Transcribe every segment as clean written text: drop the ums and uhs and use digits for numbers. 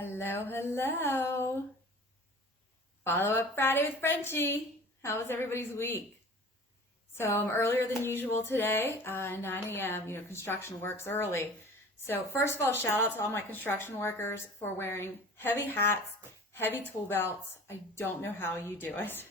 Hello, hello. Follow up Friday with Frenchie. How was everybody's week? So I'm earlier than usual today, 9 a.m. Construction works early. So first of all, shout out to all my construction workers for wearing heavy hats, heavy tool belts. I don't know how you do it.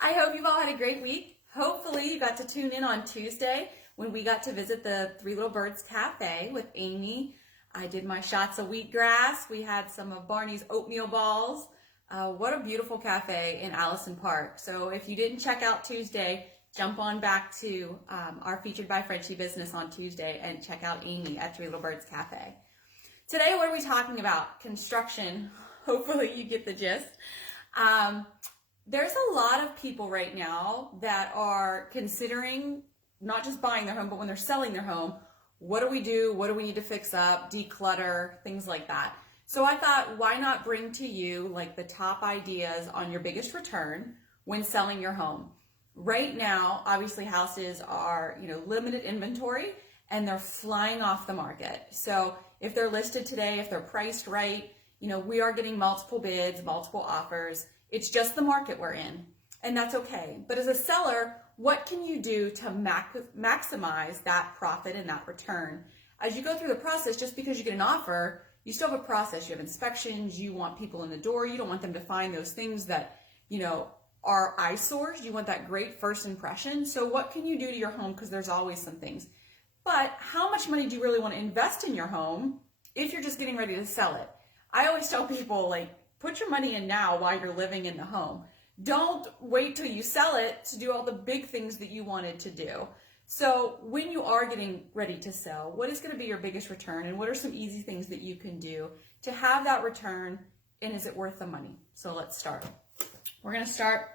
I hope you've all had a great week. Hopefully you got to tune in on Tuesday when we got to visit the Three Little Birds Cafe with Amy. I did my shots of wheatgrass. We had some of Barney's oatmeal balls. What a beautiful cafe in Allison Park. So if you didn't check out Tuesday, jump on back to our Featured by Frenchie business on Tuesday and check out Amy at Three Little Birds Cafe. Today, what are we talking about? Construction. Hopefully you get the gist. There's a lot of people right now that are considering not just buying their home, but when they're selling their home, what do we do? What do we need to fix up, declutter, things like that. So I thought, why not bring to you like the top ideas on your biggest return when selling your home? Right now, obviously houses are, limited inventory and they're flying off the market. So if they're listed today, if they're priced right, we are getting multiple bids, multiple offers. It's just the market we're in, and that's okay. But as a seller, what can you do to maximize that profit and that return? As you go through the process, just because you get an offer, you still have a process. You have inspections. You want people in the door. You don't want them to find those things that, are eyesores. You want that great first impression. So what can you do to your home? Because there's always some things. But how much money do you really want to invest in your home if you're just getting ready to sell it? I always tell people, put your money in now while you're living in the home. Don't wait till you sell it to do all the big things that you wanted to do. So when you are getting ready to sell, what is going to be your biggest return, and what are some easy things that you can do to have that return, and is it worth the money? So let's start. We're going to start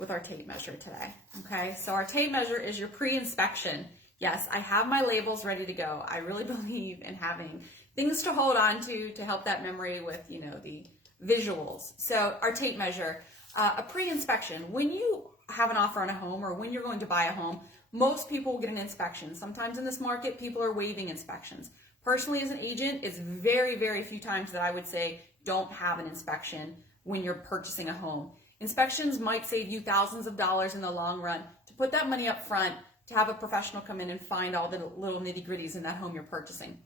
with our tape measure today. Okay, so our tape measure is your pre-inspection. Yes, I have my labels ready to go. I really believe in having things to hold on to help that memory with, the visuals. So our tape measure. A pre-inspection, when you have an offer on a home or when you're going to buy a home, most people will get an inspection. Sometimes in this market, people are waiving inspections. Personally, as an agent, it's very, very few times that I would say don't have an inspection when you're purchasing a home. Inspections might save you thousands of dollars in the long run to put that money up front, to have a professional come in and find all the little nitty-gritties in that home you're purchasing.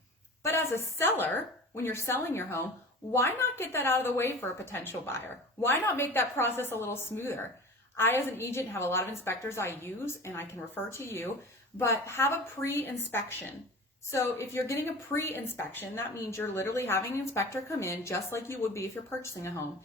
But as a seller, when you're selling your home, why not get that out of the way for a potential buyer? Why not make that process a little smoother? I, as an agent, have a lot of inspectors I use, and I can refer to you, but have a pre-inspection. So if you're getting a pre-inspection, that means you're literally having an inspector come in just like you would be if you're purchasing a home.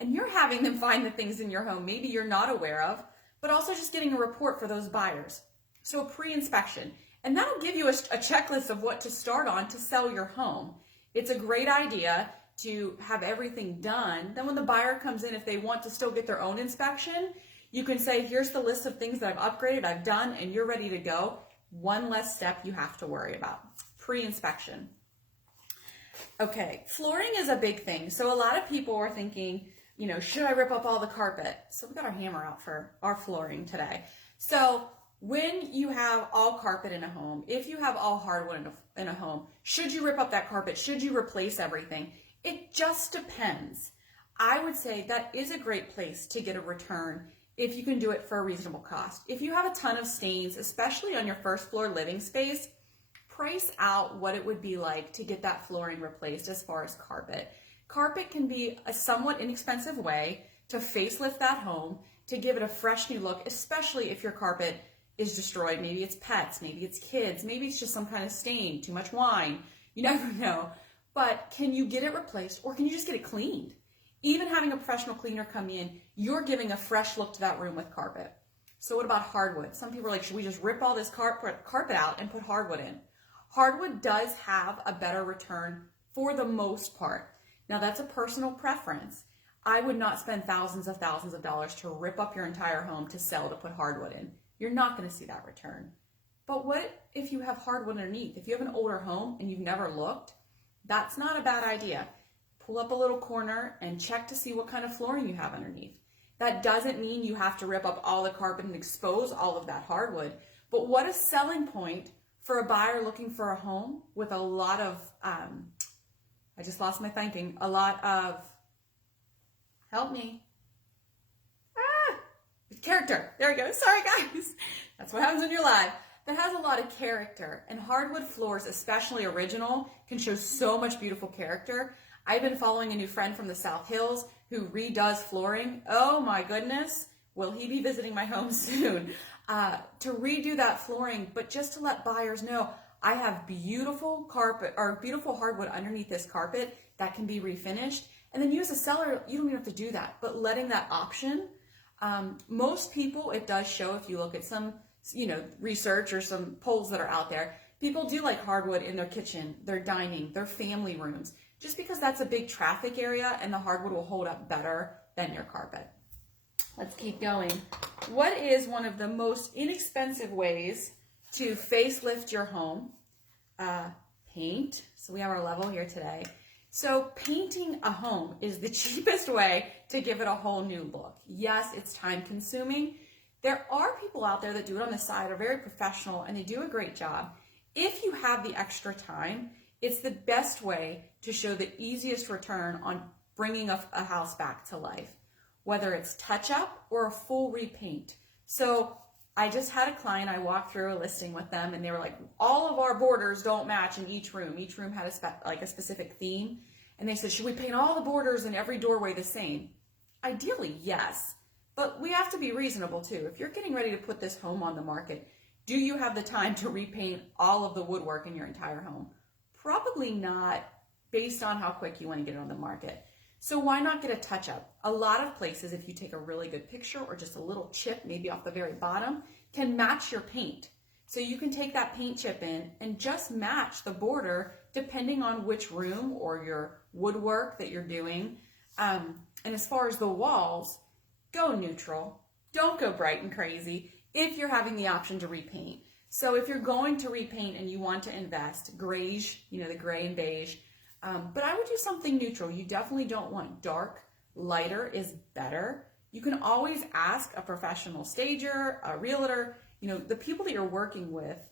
And you're having them find the things in your home maybe you're not aware of, but also just getting a report for those buyers. So pre-inspection. And that'll give you a checklist of what to start on to sell your home. It's a great idea to have everything done. Then when the buyer comes in, if they want to still get their own inspection, you can say, here's the list of things that I've upgraded, I've done, and you're ready to go. One less step you have to worry about. Pre-inspection. Okay, flooring is a big thing. So a lot of people are thinking, should I rip up all the carpet? So we got our hammer out for our flooring today. So when you have all carpet in a home, if you have all hardwood in a home, should you rip up that carpet? Should you replace everything? It just depends. I would say that is a great place to get a return if you can do it for a reasonable cost. If you have a ton of stains, especially on your first floor living space, price out what it would be like to get that flooring replaced as far as carpet. Carpet can be a somewhat inexpensive way to facelift that home, to give it a fresh new look, especially if your carpet is destroyed. Maybe it's pets, maybe it's kids, maybe it's just some kind of stain, too much wine. You never know. But can you get it replaced, or can you just get it cleaned? Even having a professional cleaner come in, you're giving a fresh look to that room with carpet. So what about hardwood? Some people are like, should we just rip all this carpet out and put hardwood in? Hardwood does have a better return for the most part. Now that's a personal preference. I would not spend thousands of dollars to rip up your entire home to sell to put hardwood in. You're not going to see that return. But what if you have hardwood underneath? If you have an older home and you've never looked, that's not a bad idea. Pull up a little corner and check to see what kind of flooring you have underneath. That doesn't mean you have to rip up all the carpet and expose all of that hardwood. But what a selling point for a buyer looking for a home with a lot of I just lost my thinking. A lot of, help me. Character. There we go. Sorry, guys. That's what happens when you're live. That has a lot of character. And hardwood floors, especially original, can show so much beautiful character. I've been following a new friend from the South Hills who redoes flooring. Oh my goodness. Will he be visiting my home soon? To redo that flooring, but just to let buyers know, I have beautiful carpet or beautiful hardwood underneath this carpet that can be refinished. And then you as a seller, you don't even have to do that, but letting that option. Most people, it does show if you look at some, research or some polls that are out there, people do like hardwood in their kitchen, their dining, their family rooms, just because that's a big traffic area and the hardwood will hold up better than your carpet. Let's keep going. What is one of the most inexpensive ways to facelift your home? Paint. So we have our level here today. So painting a home is the cheapest way to give it a whole new look. Yes, it's time consuming. There are people out there that do it on the side, are very professional, and they do a great job. If you have the extra time, it's the best way to show the easiest return on bringing a house back to life, whether it's touch up or a full repaint. So I just had a client, I walked through a listing with them and they were like, all of our borders don't match in each room. Each room had a specific theme. And they said, should we paint all the borders in every doorway the same? Ideally, yes. But we have to be reasonable too. If you're getting ready to put this home on the market, do you have the time to repaint all of the woodwork in your entire home? Probably not, based on how quick you want to get it on the market. So why not get a touch up? A lot of places, if you take a really good picture or just a little chip, maybe off the very bottom, can match your paint. So you can take that paint chip in and just match the border depending on which room or your woodwork that you're doing. And as far as the walls, go neutral. Don't go bright and crazy if you're having the option to repaint. So if you're going to repaint and you want to invest, grayish, the gray and beige, but I would do something neutral. You definitely don't want dark. Lighter is better. You can always ask a professional stager, a realtor, the people that you're working with,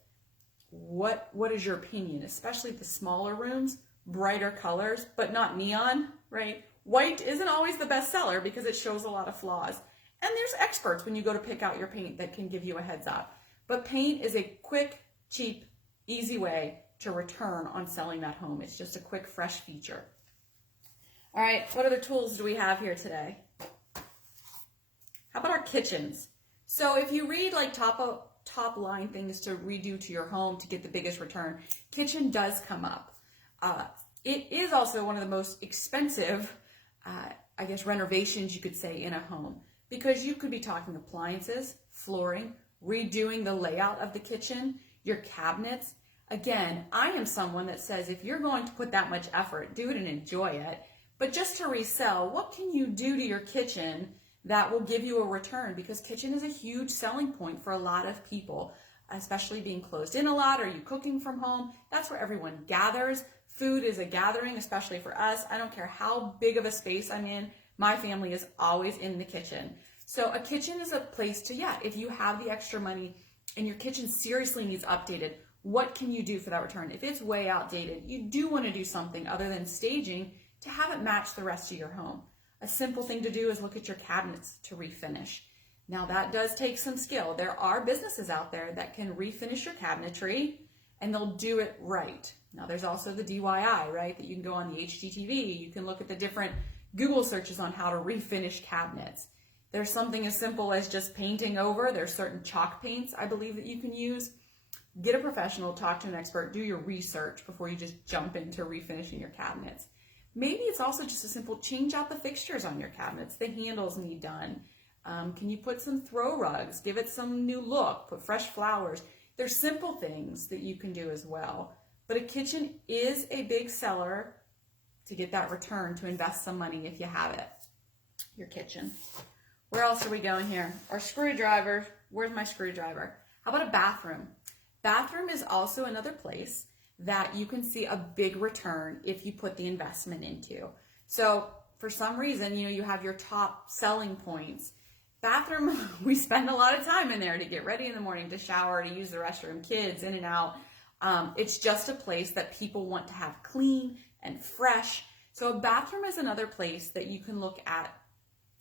what is your opinion, especially the smaller rooms, brighter colors, but not neon, right? White isn't always the best seller because it shows a lot of flaws. And there's experts when you go to pick out your paint that can give you a heads up. But paint is a quick, cheap, easy way to return on selling that home. It's just a quick, fresh feature. All right, what other tools do we have here today? How about our kitchens? So if you read like top line things to redo to your home to get the biggest return, kitchen does come up. It is also one of the most expensive, renovations you could say in a home, because you could be talking appliances, flooring, redoing the layout of the kitchen, your cabinets. Again, I am someone that says if you're going to put that much effort, do it and enjoy it. But just to resell, what can you do to your kitchen that will give you a return? Because kitchen is a huge selling point for a lot of people, especially being closed in a lot or you cooking from home. That's where everyone gathers. Food is a gathering, especially for us. I don't care how big of a space I'm in. My family is always in the kitchen. So a kitchen is a place to, if you have the extra money and your kitchen seriously needs updated, what can you do for that return? If it's way outdated, you do want to do something other than staging to have it match the rest of your home. A simple thing to do is look at your cabinets to refinish. Now that does take some skill. There are businesses out there that can refinish your cabinetry and they'll do it right. Now there's also the DIY, right? That you can go on the HGTV. You can look at the different Google searches on how to refinish cabinets. There's something as simple as just painting over. There's certain chalk paints I believe that you can use. Get a professional, talk to an expert, do your research before you just jump into refinishing your cabinets. Maybe it's also just a simple change out the fixtures on your cabinets. The handles need done. Can you put some throw rugs? Give it some new look, put fresh flowers. There's simple things that you can do as well. But a kitchen is a big seller to get that return, to invest some money if you have it. Your kitchen. Where else are we going here? Our screwdriver. Where's my screwdriver? How about a bathroom? Bathroom is also another place that you can see a big return if you put the investment into. So for some reason, you have your top selling points. Bathroom, we spend a lot of time in there to get ready in the morning, to shower, to use the restroom, kids in and out. It's just a place that people want to have clean and fresh. So a bathroom is another place that you can look at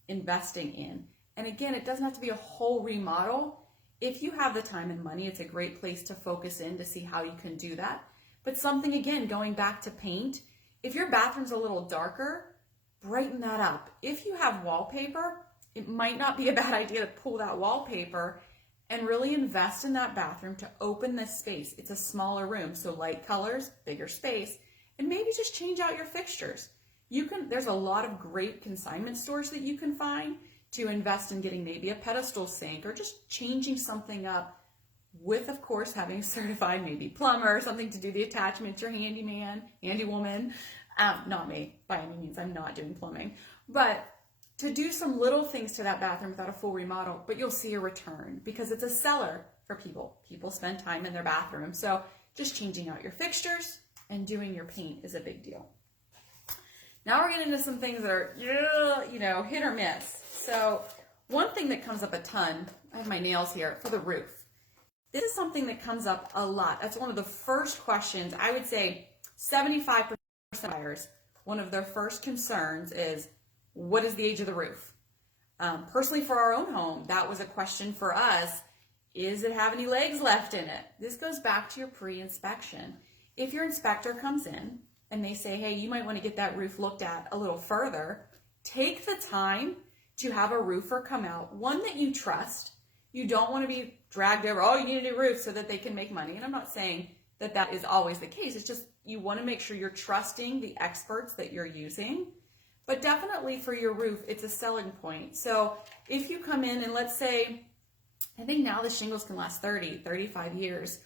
investing in. And again, it doesn't have to be a whole remodel. If you have the time and money, it's a great place to focus in to see how you can do that. But something, again, going back to paint, if your bathroom's a little darker, brighten that up. If you have wallpaper, it might not be a bad idea to pull that wallpaper and really invest in that bathroom to open this space. It's a smaller room, so light colors, bigger space, and maybe just change out your fixtures. There's a lot of great consignment stores that you can find to invest in getting maybe a pedestal sink or just changing something up with, of course, having a certified maybe plumber, something to do the attachments, your handyman, handywoman. Not me, by any means, I'm not doing plumbing. But to do some little things to that bathroom without a full remodel, but you'll see a return because it's a seller for people. People spend time in their bathroom. So just changing out your fixtures and doing your paint is a big deal. Now we're getting into some things that are, hit or miss. So one thing that comes up a ton, I have my nails here, for the roof. This is something that comes up a lot. That's one of the first questions. I would say 75% of buyers, one of their first concerns is, what is the age of the roof? Personally, for our own home, that was a question for us. Is it have any legs left in it? This goes back to your pre-inspection. If your inspector comes in and they say, hey, you might want to get that roof looked at a little further, take the time to have a roofer come out, one that you trust. You don't want to be dragged over, oh, you need a new roof so that they can make money. And I'm not saying that that is always the case. It's just you want to make sure you're trusting the experts that you're using. But definitely for your roof, it's a selling point. So if you come in and let's say, I think now the shingles can last 30, 35 years.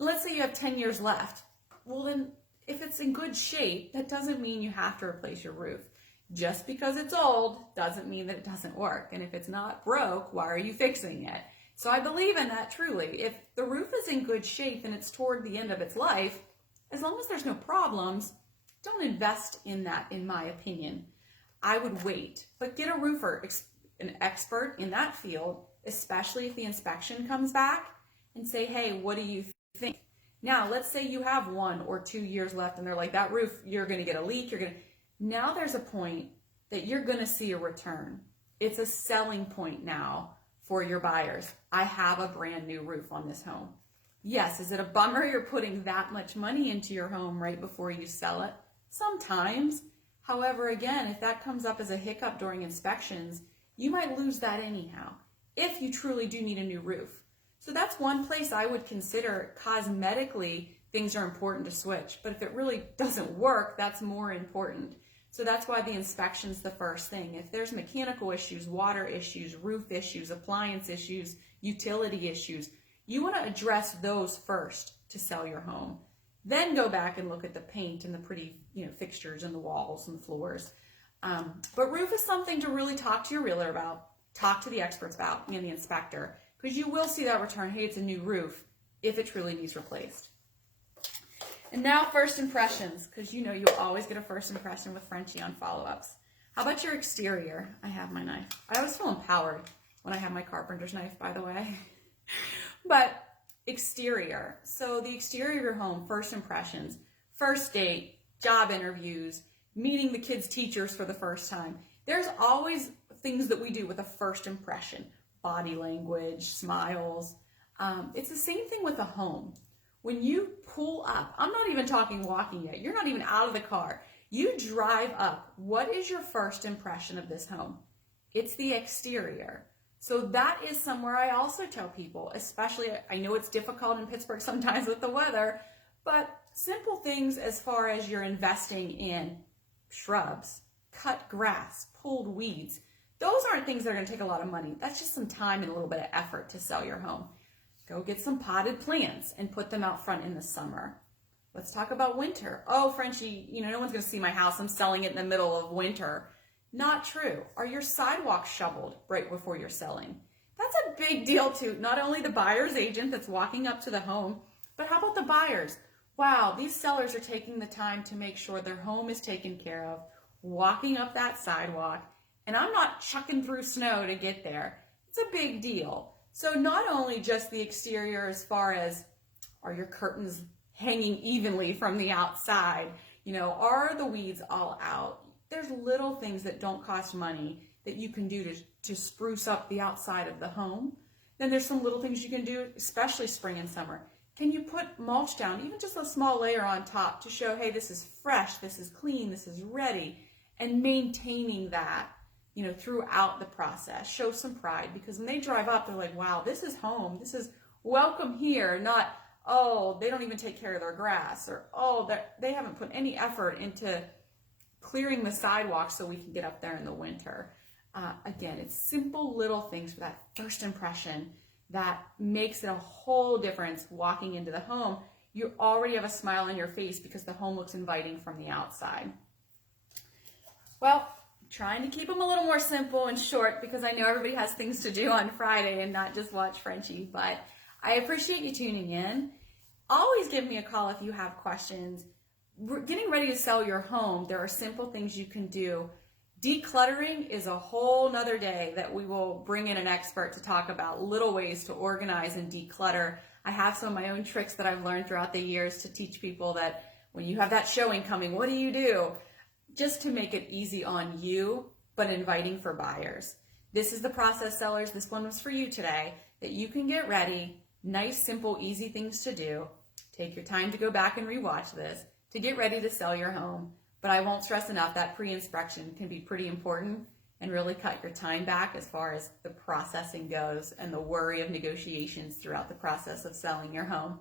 Let's say you have 10 years left. Well, then if it's in good shape, that doesn't mean you have to replace your roof. Just because it's old doesn't mean that it doesn't work. And if it's not broke, why are you fixing it? So I believe in that truly. If the roof is in good shape and it's toward the end of its life, as long as there's no problems, don't invest in that, in my opinion. I would wait, but get a roofer, an expert in that field, especially if the inspection comes back and say, hey, what do you think? Now, let's say you have 1 or 2 years left and they're like, that roof, you're going to get a leak. Now there's a point that you're going to see a return. It's a selling point now for your buyers. I have a brand new roof on this home. Yes, is it a bummer you're putting that much money into your home right before you sell it? Sometimes. However, again, if that comes up as a hiccup during inspections, you might lose that anyhow, if you truly do need a new roof. So that's one place I would consider cosmetically things are important to switch. But if it really doesn't work, that's more important. So that's why the inspection's the first thing. If there's mechanical issues, water issues, roof issues, appliance issues, utility issues, you want to address those first to sell your home. Then go back and look at the paint and the pretty, fixtures and the walls and the floors. But roof is something to really talk to your realtor about, talk to the experts about, and the inspector, because you will see that return. Hey, it's a new roof if it truly needs replaced. And now first impressions, because you always get a first impression with Frenchie on follow-ups. How about your exterior? I have my knife. I always feel empowered when I have my carpenter's knife, by the way. But exterior. So the exterior of your home, first impressions, first date, job interviews, meeting the kids' teachers for the first time. There's always things that we do with a first impression. Body language, smiles. It's the same thing with a home. When you pull up, I'm not even talking walking yet. You're not even out of the car. You drive up. What is your first impression of this home? It's the exterior. So that is somewhere I also tell people, especially, I know it's difficult in Pittsburgh sometimes with the weather, but simple things as far as you're investing in shrubs, cut grass, pulled weeds. Those aren't things that are going to take a lot of money. That's just some time and a little bit of effort to sell your home. Go get some potted plants and put them out front in the summer. Let's talk about winter. Oh, Frenchie, no one's going to see my house. I'm selling it in the middle of winter. Not true. Are your sidewalks shoveled right before you're selling? That's a big deal too. Not only the buyer's agent that's walking up to the home, but how about the buyers? Wow, these sellers are taking the time to make sure their home is taken care of, walking up that sidewalk, and I'm not chucking through snow to get there. It's a big deal. So not only just the exterior as far as are your curtains hanging evenly from the outside, Are the weeds all out? There's little things that don't cost money that you can do to spruce up the outside of the home. Then there's some little things you can do, especially spring and summer. Can you put mulch down, even just a small layer on top to show, hey, this is fresh, this is clean, this is ready, and maintaining that, throughout the process. Show some pride, because when they drive up, they're like, wow, this is home. This is welcome here, not, oh, they don't even take care of their grass, or, oh, they haven't put any effort into clearing the sidewalk so we can get up there in the winter. Again, it's simple little things for that first impression that makes it a whole difference walking into the home. You already have a smile on your face because the home looks inviting from the outside. Well, trying to keep them a little more simple and short because I know everybody has things to do on Friday and not just watch Frenchie, but I appreciate you tuning in. Always give me a call if you have questions. Getting ready to sell your home, there are simple things you can do. Decluttering is a whole nother day that we will bring in an expert to talk about little ways to organize and declutter. I have some of my own tricks that I've learned throughout the years to teach people that when you have that showing coming, what do you do? Just to make it easy on you, but inviting for buyers. This is the process sellers. This one was for you today, that you can get ready. Nice, simple, easy things to do. Take your time to go back and rewatch this to get ready to sell your home. But I won't stress enough that pre-inspection can be pretty important and really cut your time back as far as the processing goes and the worry of negotiations throughout the process of selling your home.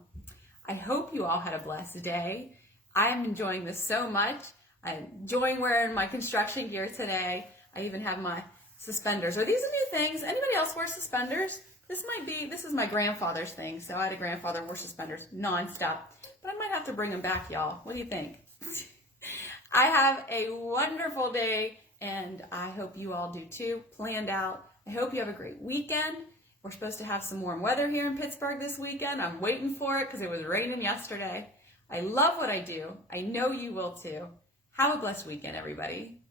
I hope you all had a blessed day. I'm enjoying this so much. I'm enjoying wearing my construction gear today. I even have my suspenders. Are these the new things? Anybody else wear suspenders? This is my grandfather's thing. So I had a grandfather who wore suspenders nonstop. But I might have to bring them back, y'all. What do you think? I have a wonderful day, and I hope you all do too, planned out. I hope you have a great weekend. We're supposed to have some warm weather here in Pittsburgh this weekend. I'm waiting for it because it was raining yesterday. I love what I do. I know you will too. Have a blessed weekend, everybody.